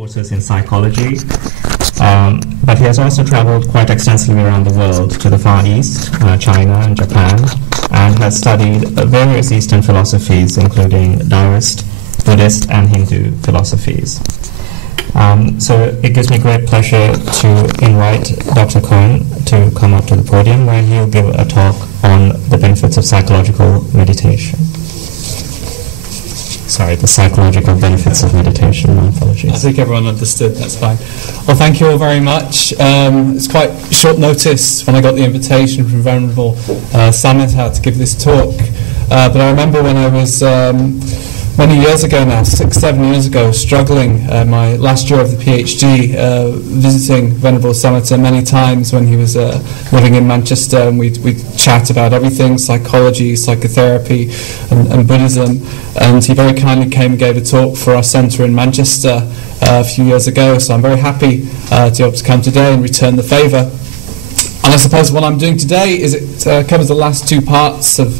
courses in psychology, but he has also traveled quite extensively around the world to the Far East, China and Japan, and has studied various Eastern philosophies, including Taoist, Buddhist and Hindu philosophies. So it gives me great pleasure to invite Dr. Cohen to come up to the podium where he'll give a talk on the benefits of psychological meditation. Sorry, the psychological benefits of meditation. My apologies. I think everyone understood, that's fine. Well, thank you all very much. It's quite short notice when I got the invitation from Venerable Samitha to give this talk. But I remember when I was many years ago now, 6-7 years ago, struggling my last year of the PhD, visiting Venerable Samitha many times when he was living in Manchester, and we'd chat about everything, psychology, psychotherapy and Buddhism, and he very kindly came and gave a talk for our centre in Manchester a few years ago, so I'm very happy to be able to come today and return the favour. And I suppose what I'm doing today is it covers the last two parts of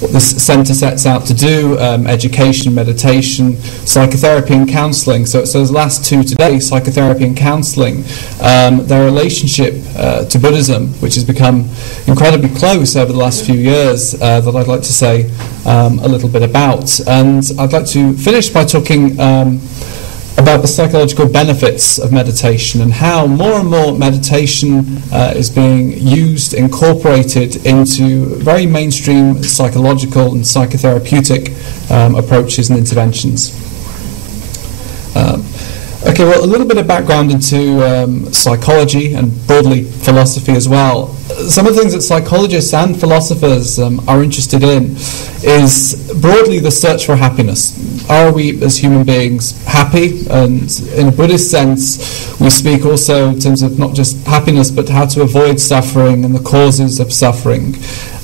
what this centre sets out to do, education, meditation, psychotherapy and counselling. So those last two today, psychotherapy and counselling, their relationship to Buddhism, which has become incredibly close over the last few years, that I'd like to say a little bit about. And I'd like to finish by talking about the psychological benefits of meditation and how more and more meditation is being used, incorporated into very mainstream psychological and psychotherapeutic approaches and interventions. Okay, well, a little bit of background into psychology and broadly philosophy as well. Some of the things that psychologists and philosophers are interested in is broadly the search for happiness. Are we as human beings happy? And in a Buddhist sense, we speak also in terms of not just happiness, but how to avoid suffering and the causes of suffering.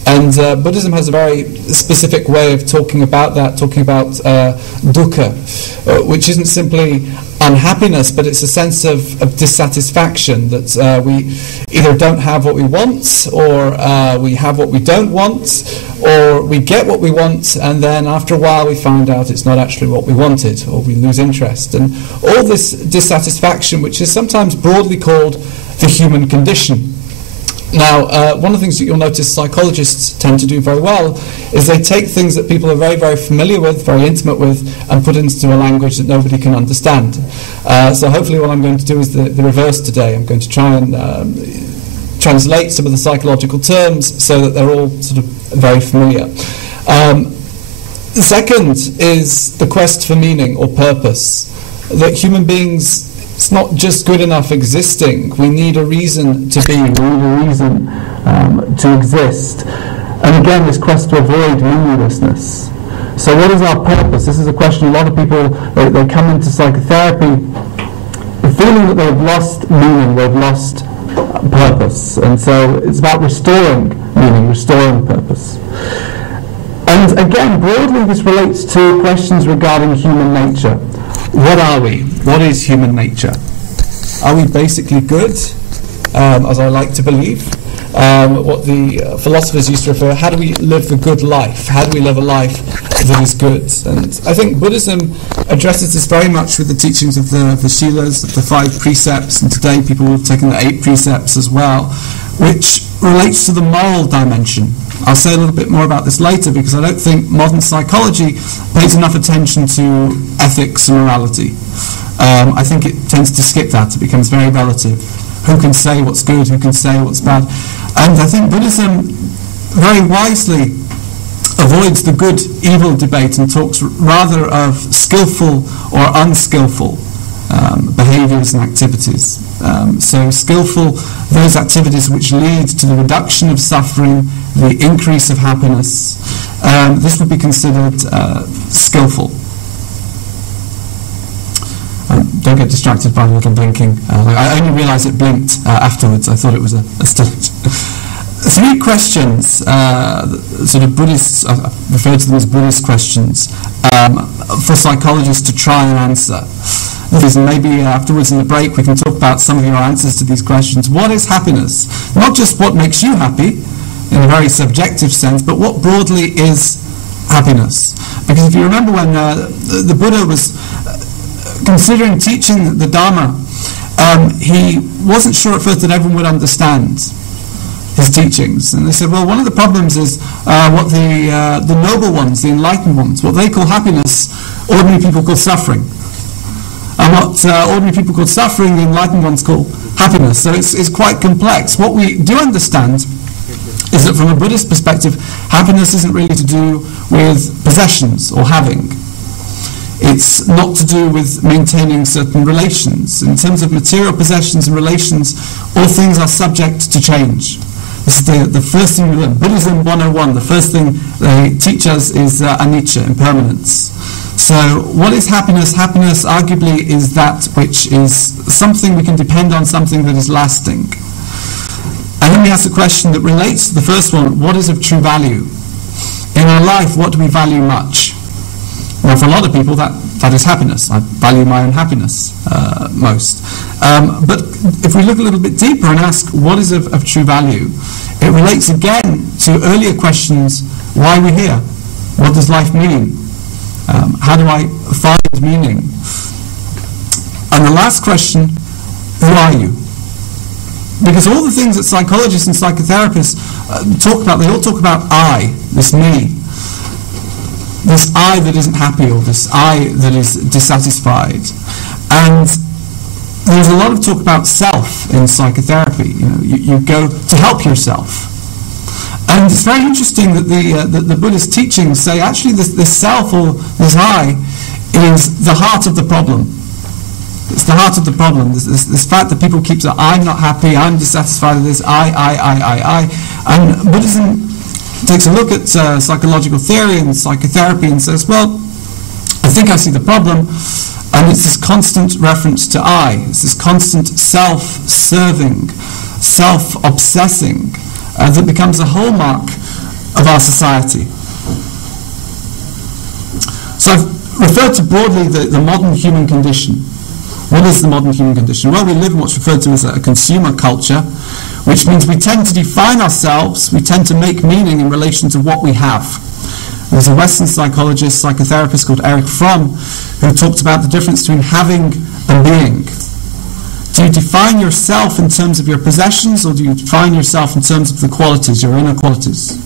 And Buddhism has a very specific way of talking about that, talking about dukkha, which isn't simply unhappiness, but it's a sense of dissatisfaction, that we either don't have what we want, or we have what we don't want, or we get what we want, and then after a while we find out it's not actually what we wanted, or we lose interest. And all this dissatisfaction, which is sometimes broadly called the human condition. Now, one of the things that you'll notice psychologists tend to do very well is they take things that people are very, very familiar with, very intimate with, and put it into a language that nobody can understand. So hopefully what I'm going to do is the reverse today. I'm going to try and translate some of the psychological terms so that they're all sort of very familiar. The second is the quest for meaning or purpose. That human beings, it's not just good enough existing. We need a reason to be. We need a reason to exist. And again, this quest to avoid meaninglessness. So what is our purpose? This is a question a lot of people, they come into psychotherapy feeling that they've lost meaning, they've lost purpose. And so it's about restoring meaning, restoring purpose. And again, broadly this relates to questions regarding human nature. What are we? What is human nature? Are we basically good, as I like to believe? What the philosophers used to refer, how do we live the good life? How do we live a life that is good? And I think Buddhism addresses this very much with the teachings of the Shilas, of the 5 precepts, and today people have taken the 8 precepts as well, which relates to the moral dimension. I'll say a little bit more about this later, because I don't think modern psychology pays enough attention to ethics and morality. I think it tends to skip that. It becomes very relative. Who can say what's good, who can say what's bad? And I think Buddhism very wisely avoids the good-evil debate and talks rather of skillful or unskillful behaviours and activities. So skillful, those activities which lead to the reduction of suffering, the increase of happiness, this would be considered skillful. Don't get distracted by the little blinking. I only realised it blinked afterwards. I thought it was a still. 3 questions, sort of Buddhists, I refer to them as Buddhist questions, for psychologists to try and answer. Maybe afterwards in the break we can talk about some of your answers to these questions. What is happiness? Not just what makes you happy, in a very subjective sense, but what broadly is happiness? Because if you remember when the Buddha was considering teaching the Dharma, he wasn't sure at first that everyone would understand his teachings. And they said, well, one of the problems is what the noble ones, the enlightened ones, what they call happiness, ordinary people call suffering. And what ordinary people call suffering, the enlightened ones call happiness. So it's quite complex. What we do understand is that from a Buddhist perspective, happiness isn't really to do with possessions or having. It's not to do with maintaining certain relations. In terms of material possessions and relations, all things are subject to change. This is the first thing we learn. Buddhism 101, the first thing they teach us is anicca, impermanence. So what is happiness? Happiness arguably is that which is something we can depend on, something that is lasting. And then we ask the question that relates to the first one, what is of true value? In our life, what do we value much? Well, for a lot of people, that is happiness. I value my own happiness most. But if we look a little bit deeper and ask what is of true value, it relates again to earlier questions, why are we here? What does life mean? How do I find meaning? And the last question, who are you? Because all the things that psychologists and psychotherapists talk about, they all talk about I, this me. This I that isn't happy, or this I that is dissatisfied. And there's a lot of talk about self in psychotherapy. You go to help yourself. And it's very interesting that the Buddhist teachings say actually this self, or this I, is the heart of the problem. It's the heart of the problem. This fact that people keep saying, I'm not happy, I'm dissatisfied with this, I. And Buddhism takes a look at psychological theory and psychotherapy and says, well, I think I see the problem, and it's this constant reference to I. It's this constant self-serving, self-obsessing that becomes a hallmark of our society. So I've referred to broadly the modern human condition. What is the modern human condition? Well, we live in what's referred to as a consumer culture, which means we tend to define ourselves, we tend to make meaning in relation to what we have. There's a Western psychologist, psychotherapist called Erich Fromm, who talked about the difference between having and being. Do you define yourself in terms of your possessions, or do you define yourself in terms of the qualities, your inner qualities?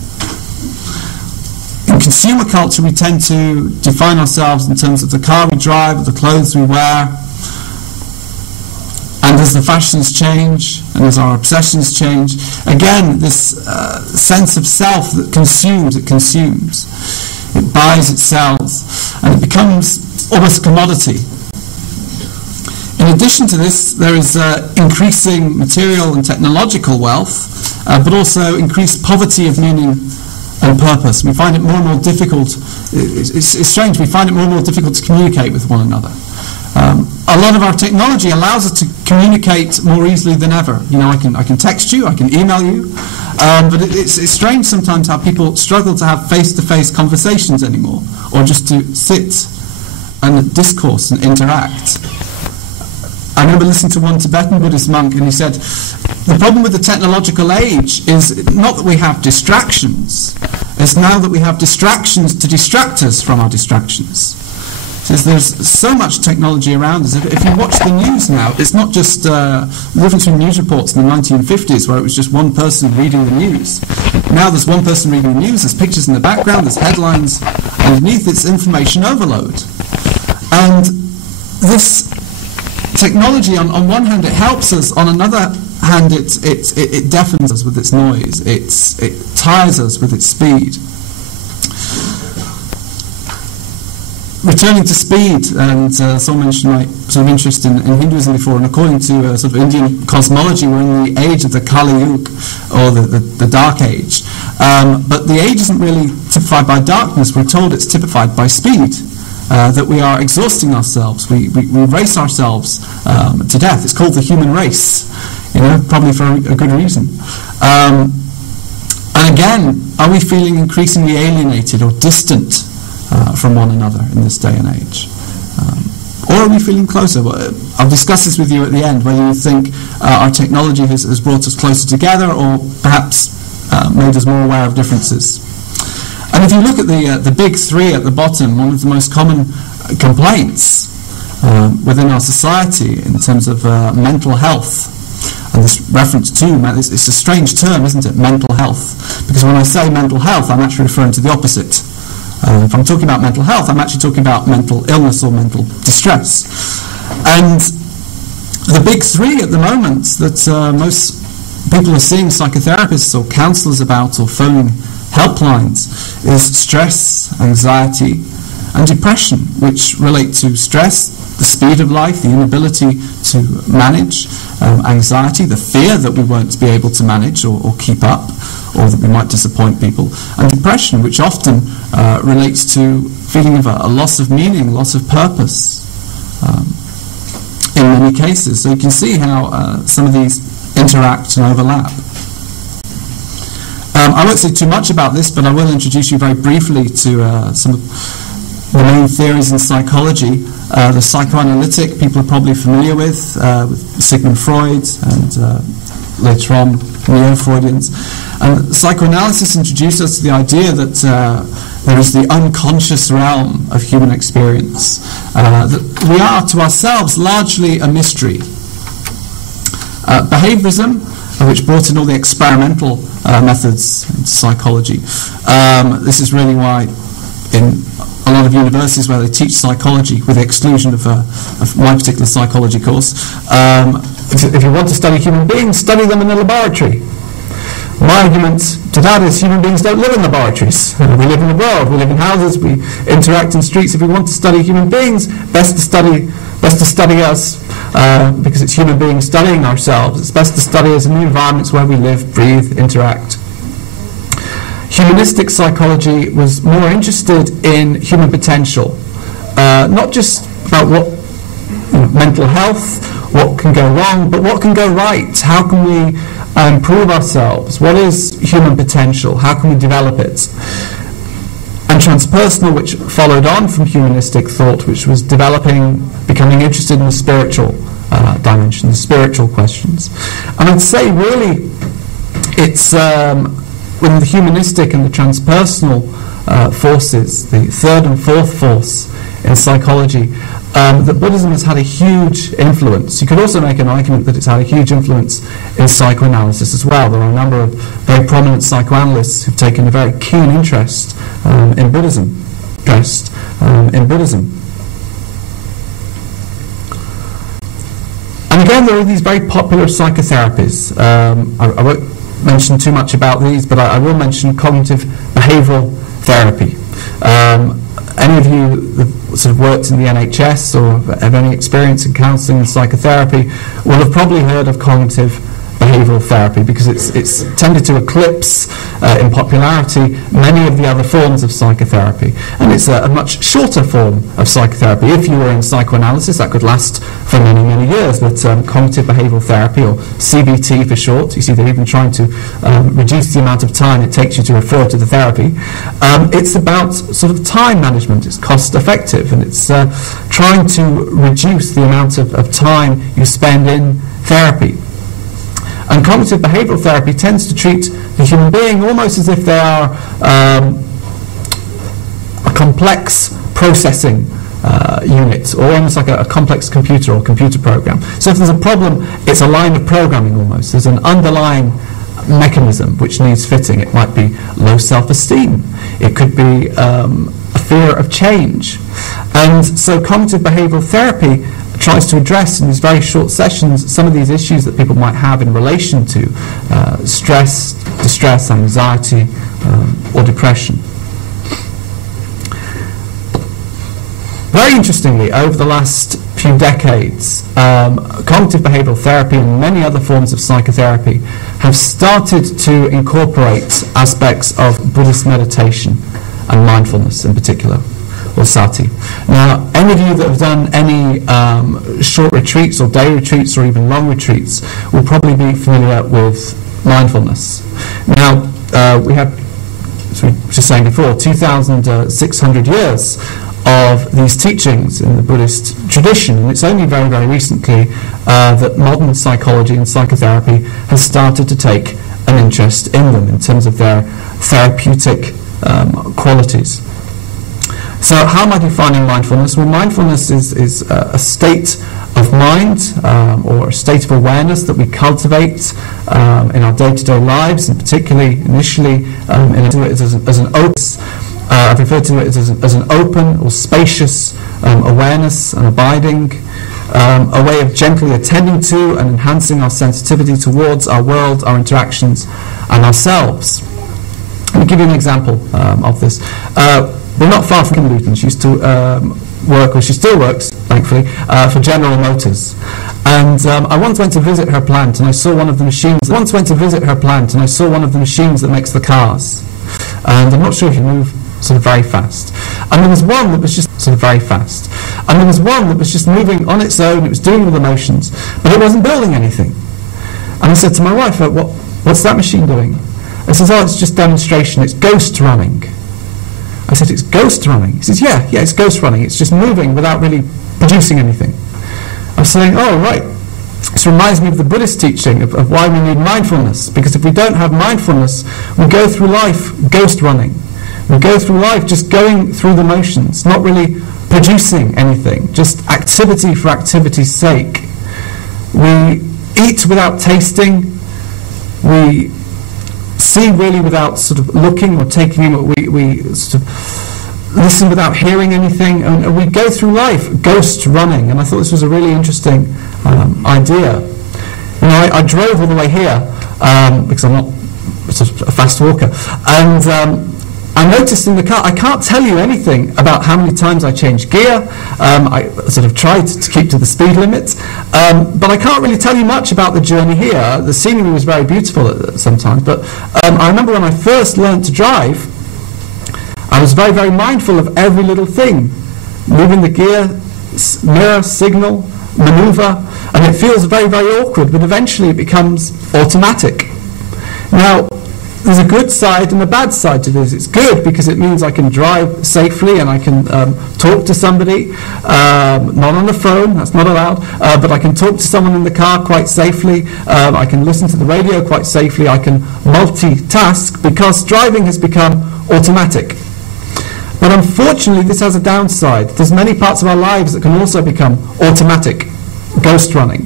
In consumer culture, we tend to define ourselves in terms of the car we drive, or the clothes we wear. And as the fashions change, and as our obsessions change, again, this sense of self that consumes, it buys, it sells, and it becomes almost a commodity. In addition to this, there is increasing material and technological wealth, but also increased poverty of meaning and purpose. We find it more and more difficult, it's strange, we find it more and more difficult to communicate with one another. A lot of our technology allows us to communicate more easily than ever. I can text you, I can email you, but it's strange sometimes how people struggle to have face-to-face conversations anymore, or just to sit and discourse and interact. I remember listening to one Tibetan Buddhist monk, and he said, the problem with the technological age is not that we have distractions, it's now that we have distractions to distract us from our distractions. There's so much technology around us. If you watch the news now, it's not just the difference between news reports in the 1950s, where it was just one person reading the news. Now there's one person reading the news, there's pictures in the background, there's headlines, underneath it's information overload. And this technology, on one hand, it helps us, on another hand, it deafens us with its noise, it tires us with its speed. Returning to speed, and someone mentioned my sort of interest in Hinduism before, and according to sort of Indian cosmology, we're in the age of the Kali Yuga, or the Dark Age. But the age isn't really typified by darkness, we're told it's typified by speed. That we are exhausting ourselves, we race ourselves to death. It's called the human race, probably for a good reason. And again, are we feeling increasingly alienated or distant from one another in this day and age? Or are we feeling closer? Well, I'll discuss this with you at the end, whether you think our technology has brought us closer together, or perhaps made us more aware of differences. And if you look at the big three at the bottom, one of the most common complaints within our society in terms of mental health. And this reference to, it's a strange term, isn't it, mental health? Because when I say mental health, I'm actually referring to the opposite. If I'm talking about mental health, I'm actually talking about mental illness or mental distress. And the big three at the moment that most people are seeing psychotherapists or counsellors about or phoning helplines is stress, anxiety, and depression, which relate to stress, the speed of life, the inability to manage, anxiety, the fear that we won't be able to manage or keep up, or that we might disappoint people, and depression, which often relates to feeling of a loss of meaning, loss of purpose in many cases. So you can see how some of these interact and overlap. I won't say too much about this, but I will introduce you very briefly to some of the main theories in psychology. The psychoanalytic, people are probably familiar with Sigmund Freud and later on Neo-Freudians. And psychoanalysis introduced us to the idea that there is the unconscious realm of human experience, that we are to ourselves largely a mystery. Behaviorism, which brought in all the experimental methods into psychology. This is really why in a lot of universities where they teach psychology, with the exclusion of my particular psychology course, if you want to study human beings, study them in a laboratory. My argument to that is human beings don't live in laboratories. We live in the world, we live in houses, we interact in streets. If we want to study human beings, best to study us, because it's human beings studying ourselves. It's best to study us in the environments where we live, breathe, interact. Humanistic psychology was more interested in human potential, not just about what mental health, what can go wrong, but what can go right. How can we improve ourselves? What is human potential? How can we develop it? And transpersonal, which followed on from humanistic thought, which was becoming interested in the spiritual dimension, the spiritual questions. And I'd say really it's when the humanistic and the transpersonal forces, the third and fourth force in psychology, that Buddhism has had a huge influence. You could also make an argument that it's had a huge influence in psychoanalysis as well. There are a number of very prominent psychoanalysts who've taken a very keen interest in Buddhism. And again, there are these very popular psychotherapies. I won't mention too much about these, but I will mention cognitive behavioural therapy. Any of you that sort of worked in the NHS or have any experience in counselling and psychotherapy will have probably heard of cognitive behavioural therapy, because it's tended to eclipse in popularity many of the other forms of psychotherapy, and it's a much shorter form of psychotherapy. If you were in psychoanalysis, that could last for many, many years, but cognitive behavioural therapy, or CBT for short, you see they're even trying to reduce the amount of time it takes you to refer to the therapy. It's about sort of time management. It's cost effective, and it's trying to reduce the amount of time you spend in therapy. And cognitive behavioural therapy tends to treat the human being almost as if they are a complex processing unit, or almost like a complex computer or computer program. So if there's a problem, it's a line of programming almost. There's an underlying mechanism which needs fitting. It might be low self-esteem. It could be a fear of change. And so cognitive behavioural therapy tries to address in these very short sessions some of these issues that people might have in relation to stress, distress, anxiety, or depression. Very interestingly, over the last few decades, cognitive behavioural therapy and many other forms of psychotherapy have started to incorporate aspects of Buddhist meditation and mindfulness in particular, or sati. Now, any of you that have done any short retreats or day retreats or even long retreats will probably be familiar with mindfulness. Now, we have, as we were just saying before, 2,600 years of these teachings in the Buddhist tradition, and it's only very, very recently that modern psychology and psychotherapy has started to take an interest in them in terms of their therapeutic qualities. So how am I defining mindfulness? Well, mindfulness is a state of mind or a state of awareness that we cultivate in our day-to-day lives, and particularly initially as an open. I've referred to it as an open or spacious awareness and abiding, a way of gently attending to and enhancing our sensitivity towards our world, our interactions, and ourselves. Let me give you an example of this. We're not far from Luton. She used to work, or she still works, thankfully, for General Motors. And I once went to visit her plant, and I saw one of the machines. That makes the cars. And I'm not sure if you move sort of very fast. And there was one that was just sort of very fast. And there was one that was just moving on its own. It was doing all the motions, but it wasn't building anything. And I said to my wife, "What's that machine doing?" I says, "Oh, it's just demonstration. It's ghost running." I said, "It's ghost running?" He says, yeah, it's ghost running. It's just moving without really producing anything. I'm saying, oh, right. This reminds me of the Buddhist teaching of why we need mindfulness. Because if we don't have mindfulness, we go through life ghost running. We go through life just going through the motions, not really producing anything, just activity for activity's sake. We eat without tasting. We see really without sort of looking or taking in. We sort of listen without hearing anything, and we go through life ghost running. And I thought this was a really interesting idea. You know, I drove all the way here because I'm not sort of a fast walker, and I noticed in the car, I can't tell you anything about how many times I changed gear. I sort of tried to keep to the speed limit, but I can't really tell you much about the journey here. The scenery was very beautiful sometimes, but I remember when I first learned to drive, I was very, very mindful of every little thing. Moving the gear, mirror, signal, maneuver, and it feels very, very awkward, but eventually it becomes automatic. Now, there's a good side and a bad side to this. It's good because it means I can drive safely and I can talk to somebody, not on the phone, that's not allowed, but I can talk to someone in the car quite safely. I can listen to the radio quite safely. I can multitask because driving has become automatic. But unfortunately, this has a downside. There's many parts of our lives that can also become automatic, ghost running.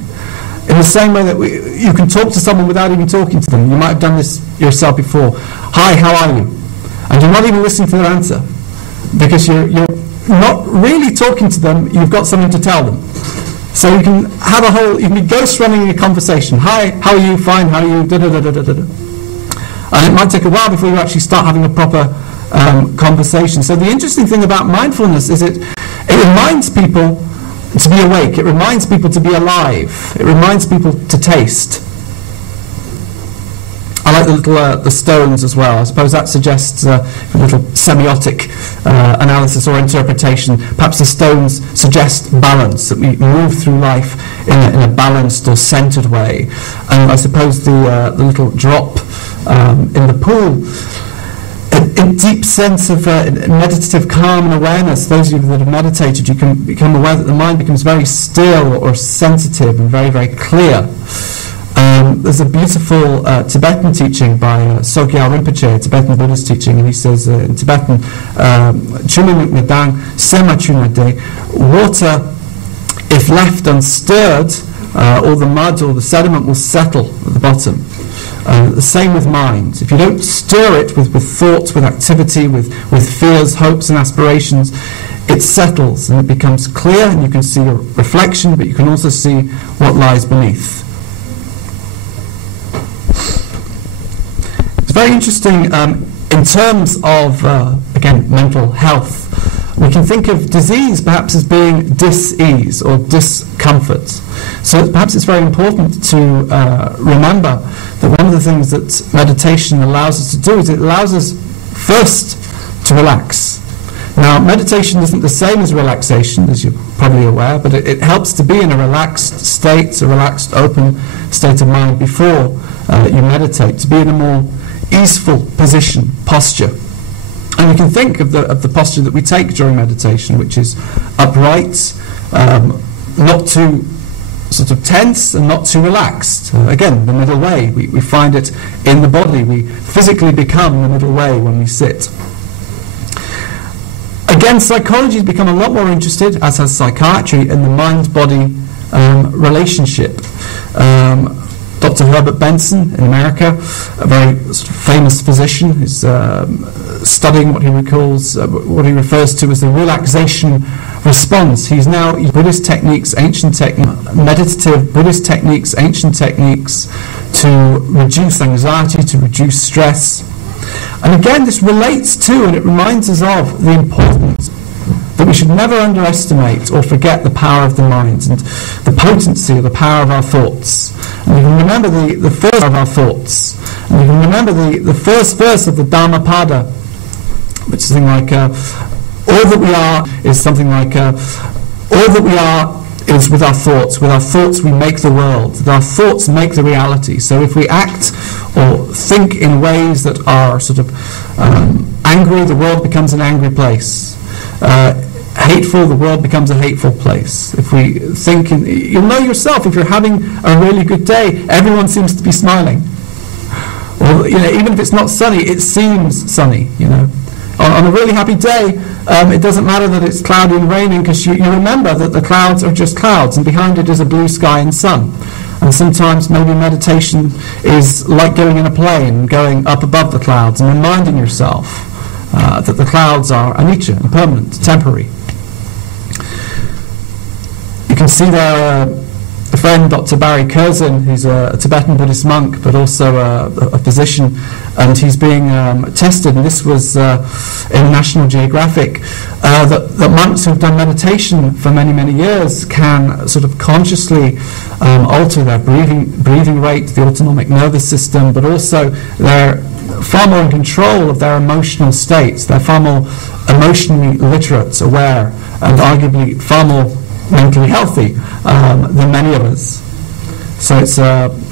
In the same way that you can talk to someone without even talking to them. You might have done this yourself before. "Hi, how are you?" And you're not even listening to their answer because you're not really talking to them. You've got something to tell them. So you can have you can be ghost running in a conversation. "Hi, how are you? Fine, how are you?" Da-da-da-da-da-da. And it might take a while before you actually start having a proper conversation. So the interesting thing about mindfulness is it reminds people to be awake. It reminds people to be alive. It reminds people to taste. I like the stones as well. I suppose that suggests a little semiotic analysis or interpretation. Perhaps the stones suggest balance, that we move through life in a balanced or centered way. And I suppose the little drop in the pool, a deep sense of meditative calm and awareness. Those of you that have meditated, you can become aware that the mind becomes very still or sensitive and very, very clear. There's a beautiful Tibetan teaching by Sogyal Rinpoche, a Tibetan Buddhist teaching, and he says in Tibetan, water, if left unstirred, all the mud or the sediment will settle at the bottom. The same with mind. If you don't stir it with thoughts, with activity, with fears, hopes and aspirations, it settles and it becomes clear, and you can see a reflection, but you can also see what lies beneath. It's very interesting in terms of, again, mental health. We can think of disease perhaps as being dis-ease or discomfort. So perhaps it's very important to remember that one of the things that meditation allows us to do is it allows us first to relax. Now, meditation isn't the same as relaxation, as you're probably aware, but it helps to be in a relaxed state, a relaxed, open state of mind before you meditate, to be in a more easeful position, posture. And we can think of the posture that we take during meditation, which is upright, not too sort of tense and not too relaxed. Again, the middle way. We find it in the body. We physically become the middle way when we sit. Again, Again, psychology has become a lot more interested, as has psychiatry, in the mind-body relationship. Dr. Herbert Benson in America, a very sort of famous physician, is studying what he refers to as the relaxation response. He's now using Buddhist techniques, meditative Buddhist techniques, ancient techniques to reduce anxiety, to reduce stress. And again, this relates to, and it reminds us of, the importance that we should never underestimate or forget the power of the mind and the potency of the power of our thoughts. And you can remember the first of our thoughts. And you can remember the first verse of the Dhammapada, which is something like, all that we are is something like, all that we are is with our thoughts. With our thoughts we make the world. With our thoughts make the reality. So if we act or think in ways that are sort of angry, the world becomes an angry place. Hateful, the world becomes a hateful place. If we think, you'll know yourself, if you're having a really good day, everyone seems to be smiling. Or, even if it's not sunny, it seems sunny, On a really happy day, it doesn't matter that it's cloudy and raining, because you remember that the clouds are just clouds, and behind it is a blue sky and sun. And sometimes maybe meditation is like going in a plane, going up above the clouds and reminding yourself that the clouds are anicca, impermanent, temporary. You can see there a friend, Dr. Barry Curzon, who's a Tibetan Buddhist monk, but also a physician, and he's being tested, and this was in National Geographic, that monks who've done meditation for many, many years can sort of consciously alter their breathing rate, the autonomic nervous system, but also they're far more in control of their emotional states. They're far more emotionally literate, aware, and arguably far more mentally healthy than many of us. So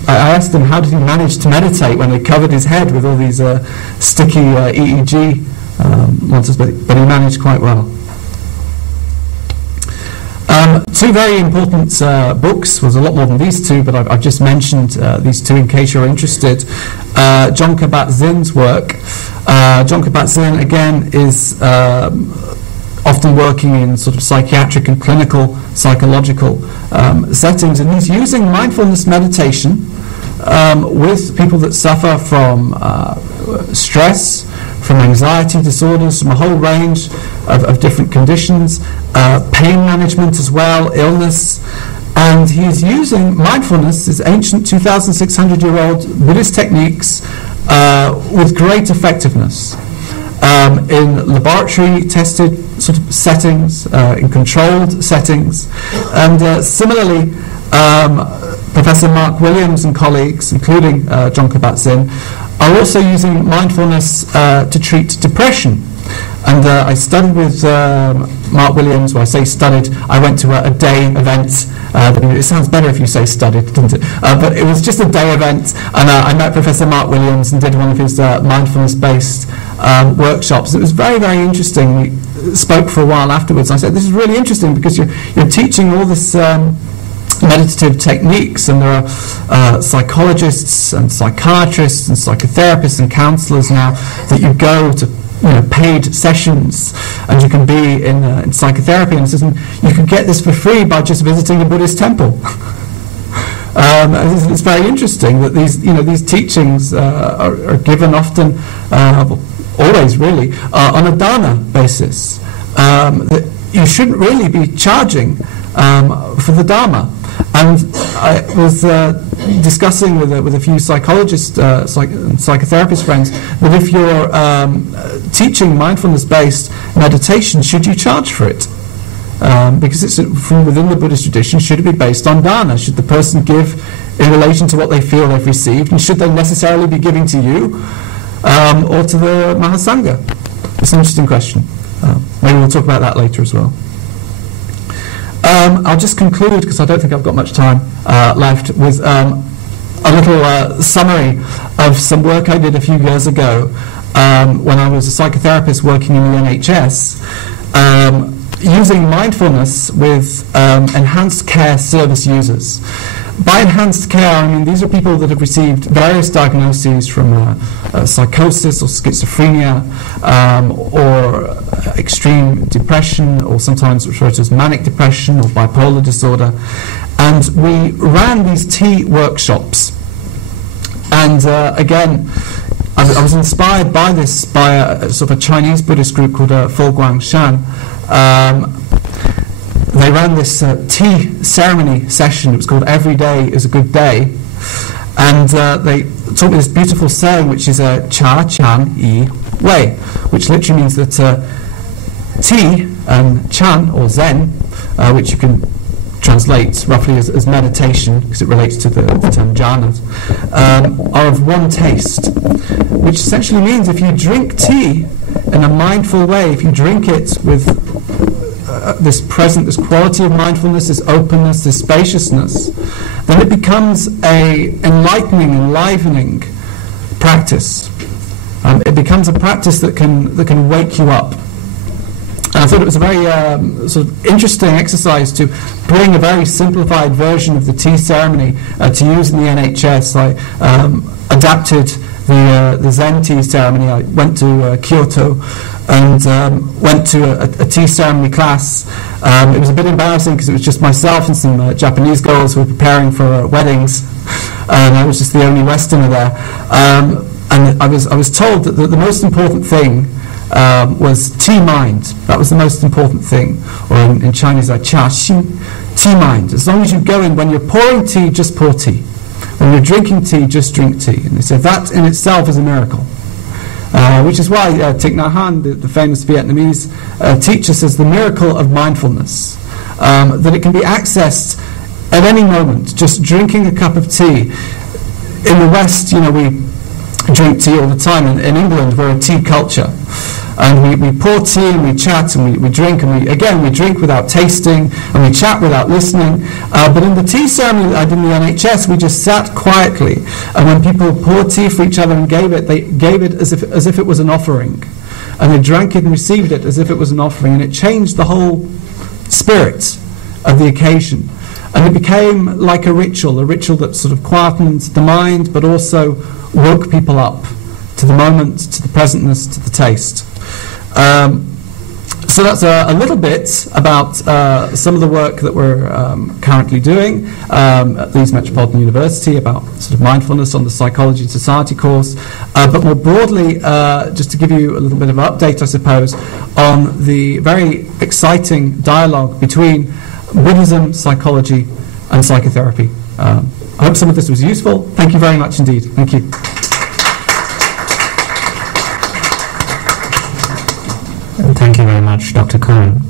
I asked him, how did he manage to meditate when they covered his head with all these sticky EEG monitors, but he managed quite well. Two very important books. There's a lot more than these two, but I've just mentioned these two in case you're interested. John Kabat-Zinn's work. John Kabat-Zinn, again, is often working in sort of psychiatric and clinical, psychological settings, and he's using mindfulness meditation with people that suffer from stress, from anxiety disorders, from a whole range of different conditions, pain management as well, illness, and he's using mindfulness, this ancient 2,600-year-old Buddhist techniques, with great effectiveness. In laboratory-tested sort of settings, in controlled settings, and similarly, Professor Mark Williams and colleagues, including John Kabat-Zinn, are also using mindfulness to treat depression. And I studied with Mark Williams. Well, I say studied. I went to a day event. It sounds better if you say studied, doesn't it? But it was just a day event, and I met Professor Mark Williams and did one of his mindfulness-based workshops. It was very, very interesting. We spoke for a while afterwards. I said, this is really interesting because you're teaching all this meditative techniques, and there are psychologists and psychiatrists and psychotherapists and counsellors now that you go to paid sessions, and you can be in psychotherapy, and you can get this for free by just visiting a Buddhist temple. It's very interesting that these teachings are given often, always really, on a dana basis. That you shouldn't really be charging for the Dharma. And I was discussing with a few psychologists, psychotherapist friends, that if you're teaching mindfulness-based meditation, should you charge for it? Because it's from within the Buddhist tradition, should it be based on dana? Should the person give in relation to what they feel they've received, and should they necessarily be giving to you or to the Mahasangha? It's an interesting question. Maybe we'll talk about that later as well. I'll just conclude, because I don't think I've got much time left, with a little summary of some work I did a few years ago when I was a psychotherapist working in the NHS, using mindfulness with enhanced care service users. By enhanced care, I mean these are people that have received various diagnoses from psychosis or schizophrenia or extreme depression, or sometimes referred to as manic depression or bipolar disorder. And we ran these tea workshops. And again, I was inspired by this by a sort of a Chinese Buddhist group called Fo Guangshan. They ran this tea ceremony session. It was called "Every Day is a Good Day," and they taught me this beautiful saying, which is "Cha Chan Yi Wei," which literally means that tea and Chan or Zen, which you can translate roughly as meditation, because it relates to the term jhanas, are of one taste, which essentially means if you drink tea in a mindful way, if you drink it with this quality of mindfulness, this openness, this spaciousness, then it becomes a enlightening, enlivening practice. It becomes a practice that can wake you up. And I thought it was a very sort of interesting exercise to bring a very simplified version of the tea ceremony to use in the NHS. I adapted the Zen tea ceremony. I went to Kyoto and went to a tea ceremony class. It was a bit embarrassing because it was just myself and some Japanese girls who were preparing for weddings, and I was just the only Westerner there. And I was told that the most important thing was tea mind. That was the most important thing, or in Chinese, cha xin, tea mind. As long as you go in, when you're pouring tea, just pour tea. When you're drinking tea, just drink tea. And they said that in itself is a miracle. Which is why Thich Nhat Hanh, the famous Vietnamese teacher, says the miracle of mindfulness, that it can be accessed at any moment, just drinking a cup of tea. In the West, we drink tea all the time. In England, we're a tea culture. And we pour tea and we chat and we drink, and we drink without tasting and we chat without listening. But in the tea ceremony that I did in the NHS, we just sat quietly, and when people poured tea for each other and they gave it as if it was an offering, and they drank it and received it as if it was an offering, and it changed the whole spirit of the occasion. And it became like a ritual that sort of quietened the mind, but also woke people up to the moment, to the presentness, to the taste. So that's a little bit about some of the work that we're currently doing at Leeds Metropolitan University about sort of mindfulness on the Psychology and Society course, but more broadly, just to give you a little bit of an update, I suppose, on the very exciting dialogue between Buddhism, psychology, and psychotherapy. I hope some of this was useful. Thank you very much indeed. Thank you. Thank you very much, Dr. Cohen.